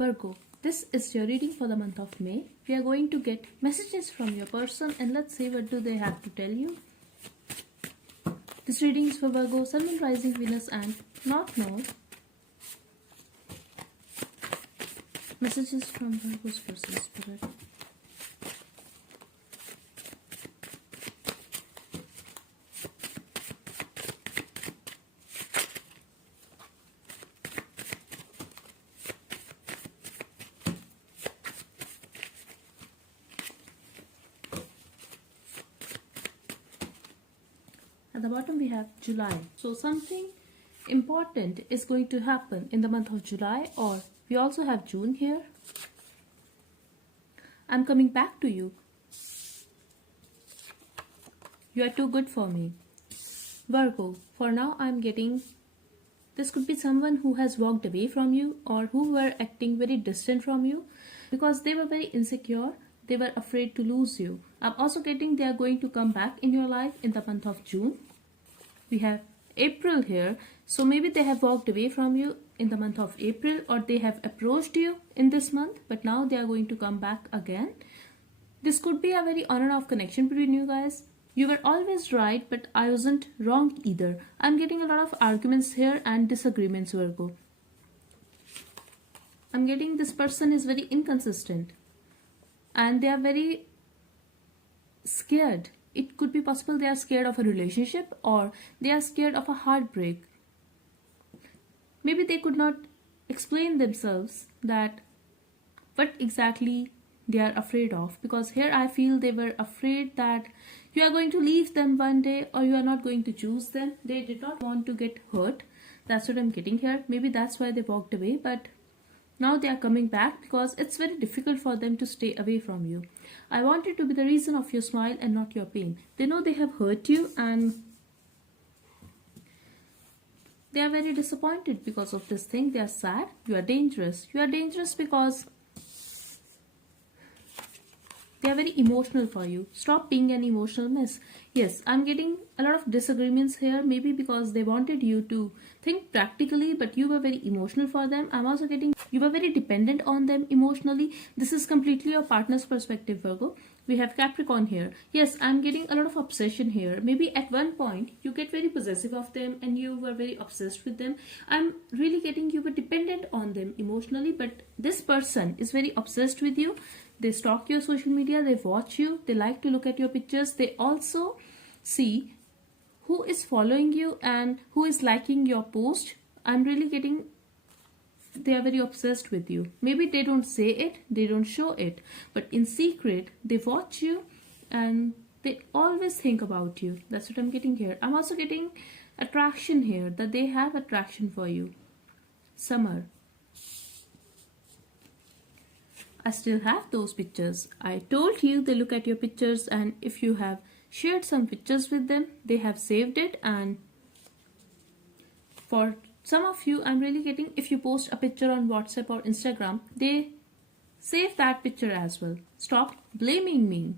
Virgo, this is your reading for the month of May. We are going to get messages from your person and let's see what do they have to tell you. This reading is for Virgo, Sun, Moon, Rising, Venus and North Node. Messages from Virgo's person spirit. At the bottom we have July. So something important is going to happen in the month of July, or we also have June here. I'm coming back to you. You are too good for me. Virgo, for now I'm getting this could be someone who has walked away from you or who were acting very distant from you because they were very insecure. They were afraid to lose you. I'm also getting they are going to come back in your life in the month of June. We have April here. So maybe they have walked away from you in the month of April, or they have approached you in this month, but now they are going to come back again. This could be a very on and off connection between you guys. You were always right, but I wasn't wrong either. I'm getting a lot of arguments here and disagreements, Virgo. I'm getting this person is very inconsistent and they are very scared. It could be possible they are scared of a relationship or they are scared of a heartbreak. Maybe they could not explain themselves that what exactly they are afraid of, because here I feel they were afraid that you are going to leave them one day or you are not going to choose them. They did not want to get hurt. That's what I'm getting here. Maybe that's why they walked away, but now they are coming back because it's very difficult for them to stay away from you. I wanted to be the reason of your smile and not your pain. They know they have hurt you and they are very disappointed because of this thing. They are sad. You are dangerous. You are dangerous because they are very emotional for you. Stop being an emotional mess. Yes, I'm getting a lot of disagreements here. Maybe because they wanted you to think practically, but you were very emotional for them. I'm also getting you were very dependent on them emotionally. This is completely your partner's perspective, Virgo. We have Capricorn here. Yes, I'm getting a lot of obsession here. Maybe at one point you get very possessive of them and you were very obsessed with them. I'm really getting you were dependent on them emotionally, but this person is very obsessed with you. They stalk your social media, they watch you, they like to look at your pictures. They also see who is following you and who is liking your post. I'm really getting they are very obsessed with you. Maybe they don't say it, they don't show it, but in secret they watch you and they always think about you. That's what I'm getting here. I'm also getting attraction here, that they have attraction for you. Summer. I still have those pictures. I told you they look at your pictures, and if you have shared some pictures with them, they have saved it. And for some of you, I'm really getting if you post a picture on WhatsApp or Instagram, they save that picture as well. Stop blaming me.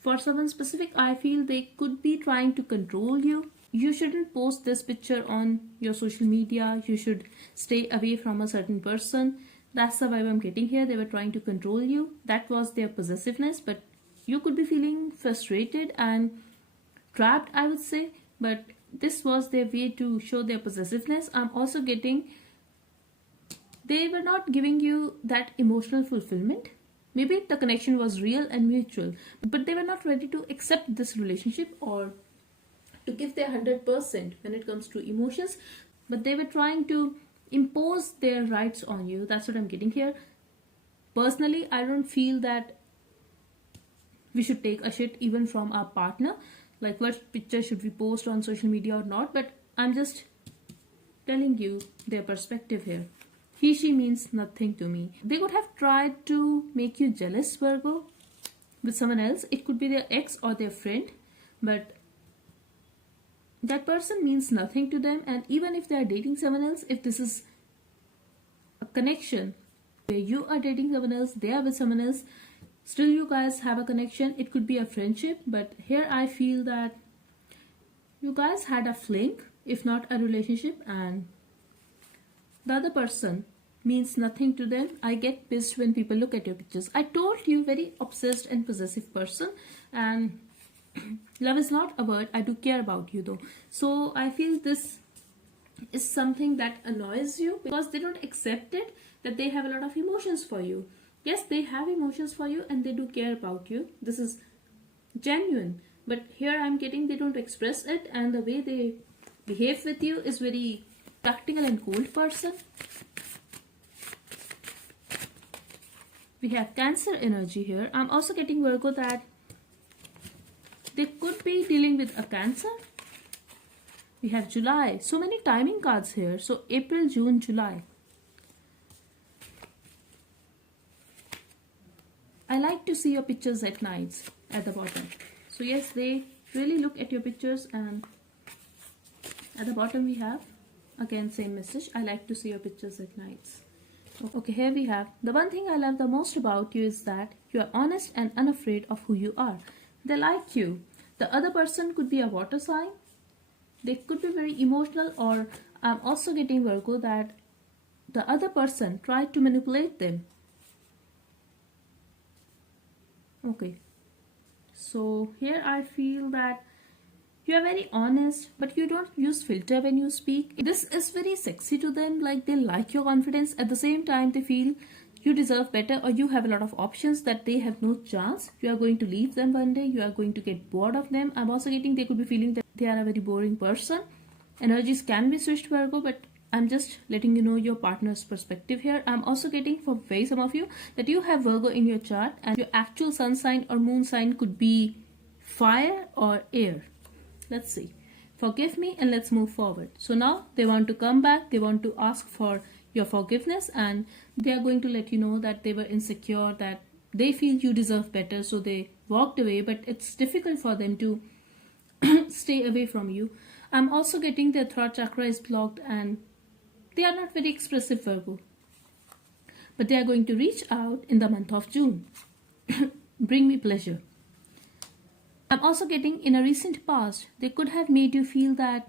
For someone specific, I feel they could be trying to control you. You shouldn't post this picture on your social media. You should stay away from a certain person. That's the vibe I'm getting here. They were trying to control you. That was their possessiveness, but you could be feeling frustrated and trapped, I would say. But this was their way to show their possessiveness. I'm also getting they were not giving you that emotional fulfillment. Maybe the connection was real and mutual, but they were not ready to accept this relationship or to give their 100% when it comes to emotions, but they were trying to impose their rights on you. That's what I'm getting here. Personally, I don't feel that we should take a shit even from our partner, like what picture should we post on social media or not, but I'm just telling you their perspective here. He, she means nothing to me. They could have tried to make you jealous, Virgo, with someone else. It could be their ex or their friend, but that person means nothing to them. And even if they are dating someone else, if this is a connection where you are dating someone else, they are with someone else, still you guys have a connection. It could be a friendship, but here I feel that you guys had a fling, if not a relationship, and the other person means nothing to them. I get pissed when people look at your pictures. I told you, very obsessed and possessive person, and love is not a word. I do care about you though. So I feel this is something that annoys you because they don't accept it, that they have a lot of emotions for you. Yes, they have emotions for you and they do care about you. This is genuine. But here I'm getting they don't express it, and the way they behave with you is very practical and cold person. We have Cancer energy here. I'm also getting Virgo that they could be dealing with a Cancer. We have July. So many timing cards here. So April, June, July. I like to see your pictures at nights at the bottom. So yes, they really look at your pictures, and at the bottom we have again same message. I like to see your pictures at nights. Okay, here we have the one thing I love the most about you is that you are honest and unafraid of who you are. They like you. The other person could be a water sign. They could be very emotional, or I'm also getting Virgo that the other person tried to manipulate them. Okay, so here I feel that you are very honest, but you don't use filter when you speak. This is very sexy to them, like they like your confidence. At the same time, they feel you deserve better, or you have a lot of options that they have no chance. You are going to leave them one day. You are going to get bored of them. I'm also getting they could be feeling that they are a very boring person. Energies can be switched, Virgo, but I'm just letting you know your partner's perspective here. I'm also getting for very some of you that you have Virgo in your chart, and your actual sun sign or moon sign could be fire or air. Let's see. Forgive me and let's move forward. So now they want to come back. They want to ask for your forgiveness, and they are going to let you know that they were insecure, that they feel you deserve better, so they walked away, but it's difficult for them to stay away from you. I'm also getting their throat chakra is blocked, and they are not very expressive, Virgo, but they are going to reach out in the month of June. Bring me pleasure. I'm also getting in a recent past, they could have made you feel that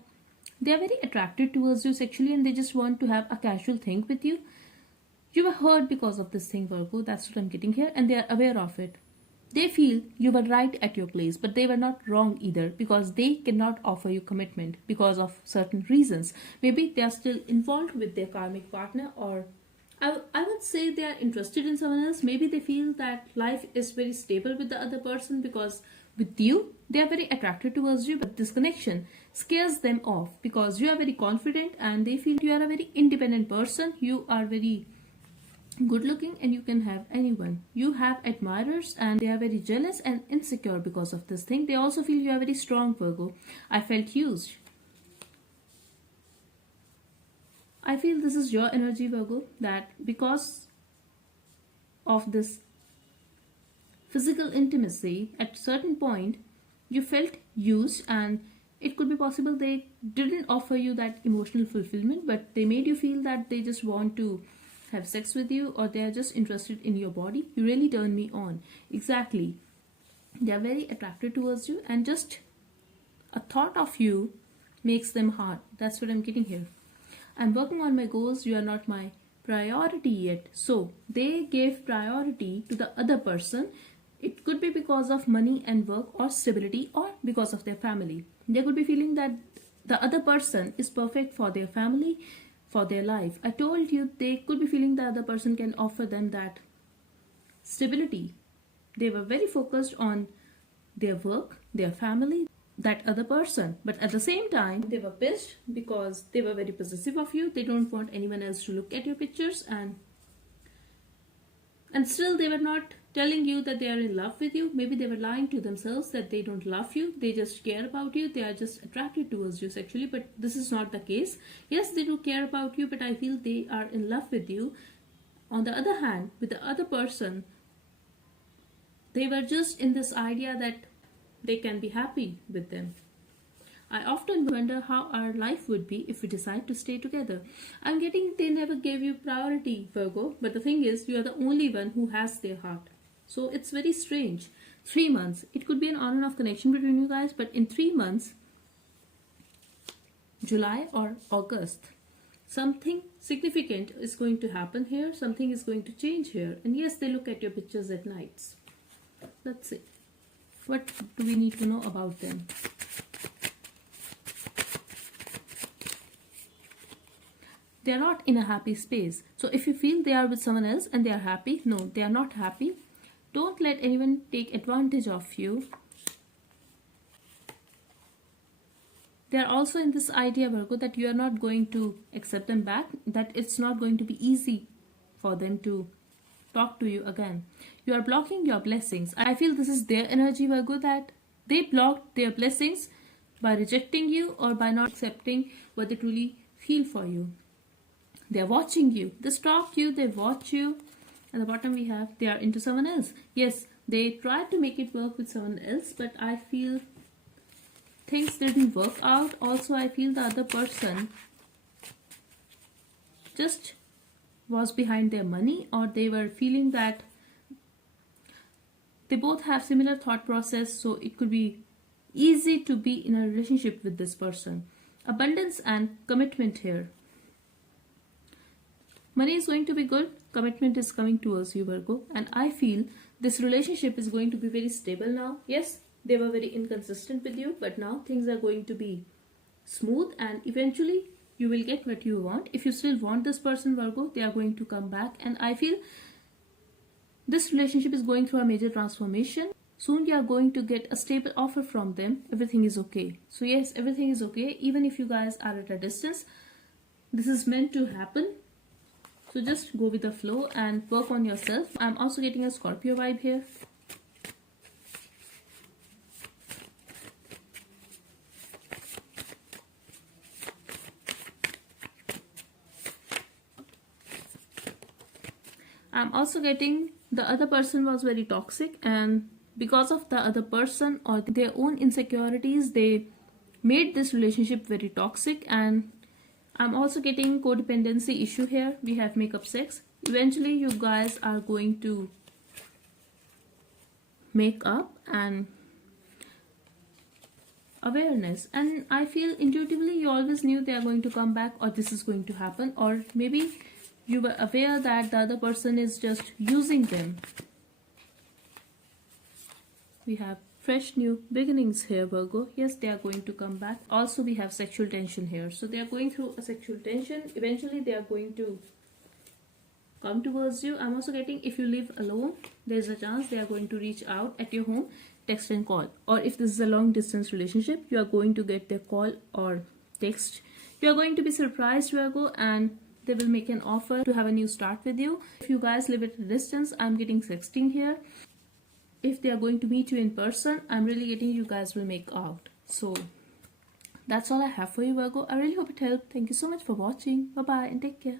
they are very attracted towards you sexually, and they just want to have a casual thing with you. You were hurt because of this thing, Virgo. That's what I'm getting here, and they are aware of it. They feel you were right at your place, but they were not wrong either, because they cannot offer you commitment because of certain reasons. Maybe they are still involved with their karmic partner, or I would say they are interested in someone else. Maybe they feel that life is very stable with the other person, because with you, they are very attracted towards you, but this connection scares them off because you are very confident and they feel you are a very independent person. You are very good looking and you can have anyone. You have admirers and they are very jealous and insecure because of this thing. They also feel you are very strong, Virgo. I felt used. I feel this is your energy, Virgo, that because of this physical intimacy, at a certain point, you felt used, and it could be possible they didn't offer you that emotional fulfillment, but they made you feel that they just want to have sex with you, or they are just interested in your body. You really turn me on. Exactly. They are very attracted towards you, and just a thought of you makes them hard. That's what I'm getting here. I'm working on my goals. You are not my priority yet. So they gave priority to the other person. It could be because of money and work or stability, or because of their family. They could be feeling that the other person is perfect for their family, for their life. I told you they could be feeling the other person can offer them that stability. They were very focused on their work, their family, that other person. But at the same time, they were pissed because they were very possessive of you. They don't want anyone else to look at your pictures, and still they were not telling you that they are in love with you. Maybe they were lying to themselves that they don't love you. They just care about you. They are just attracted towards you sexually, but this is not the case. Yes, they do care about you, but I feel they are in love with you. On the other hand, with the other person, they were just in this idea that they can be happy with them. I often wonder how our life would be if we decide to stay together. I'm getting they never gave you priority, Virgo, but the thing is, you are the only one who has their heart. So it's very strange. 3 months. It could be an on and off connection between you guys, but in 3 months, July or August, something significant is going to happen here, something is going to change here. And yes, they look at your pictures at nights. Let's see, what do we need to know about them? They are not in a happy space. So if you feel they are with someone else and they are happy, no, they are not happy. Don't let anyone take advantage of you. They are also in this idea, Virgo, that you are not going to accept them back, that it's not going to be easy for them to talk to you again. You are blocking your blessings. I feel this is their energy, Virgo, that they blocked their blessings by rejecting you or by not accepting what they truly feel for you. They are watching you. They stalk you, they watch you. At the bottom we have they are into someone else. Yes, they tried to make it work with someone else, but I feel things didn't work out. Also, I feel the other person just was behind their money, or they were feeling that they both have similar thought process, so it could be easy to be in a relationship with this person. Abundance and commitment here. Money is going to be good, commitment is coming towards you, Virgo, and I feel this relationship is going to be very stable now. Yes, they were very inconsistent with you, but now things are going to be smooth and eventually you will get what you want. If you still want this person, Virgo, they are going to come back, and I feel this relationship is going through a major transformation. Soon you are going to get a stable offer from them. Everything is okay. So yes, everything is okay. Even if you guys are at a distance, this is meant to happen. So just go with the flow and work on yourself. I'm also getting a Scorpio vibe here. I'm also getting the other person was very toxic, and because of the other person or their own insecurities, they made this relationship very toxic. And I'm also getting codependency issue here. We have makeup sex. Eventually you guys are going to make up and awareness, and I feel intuitively you always knew they are going to come back, or this is going to happen, or maybe you were aware that the other person is just using them. We have fresh new beginnings here, Virgo. Yes, they are going to come back. Also, we have sexual tension here. So they are going through a sexual tension. Eventually, they are going to come towards you. I'm also getting, if you live alone, there's a chance they are going to reach out at your home, text and call. Or if this is a long distance relationship, you are going to get their call or text. You are going to be surprised, Virgo, and they will make an offer to have a new start with you. If you guys live at a distance, I'm getting sexting here. If they are going to meet you in person, I'm really getting you guys will make out. So that's all I have for you, Virgo. I really hope it helped. Thank you so much for watching. Bye bye and take care.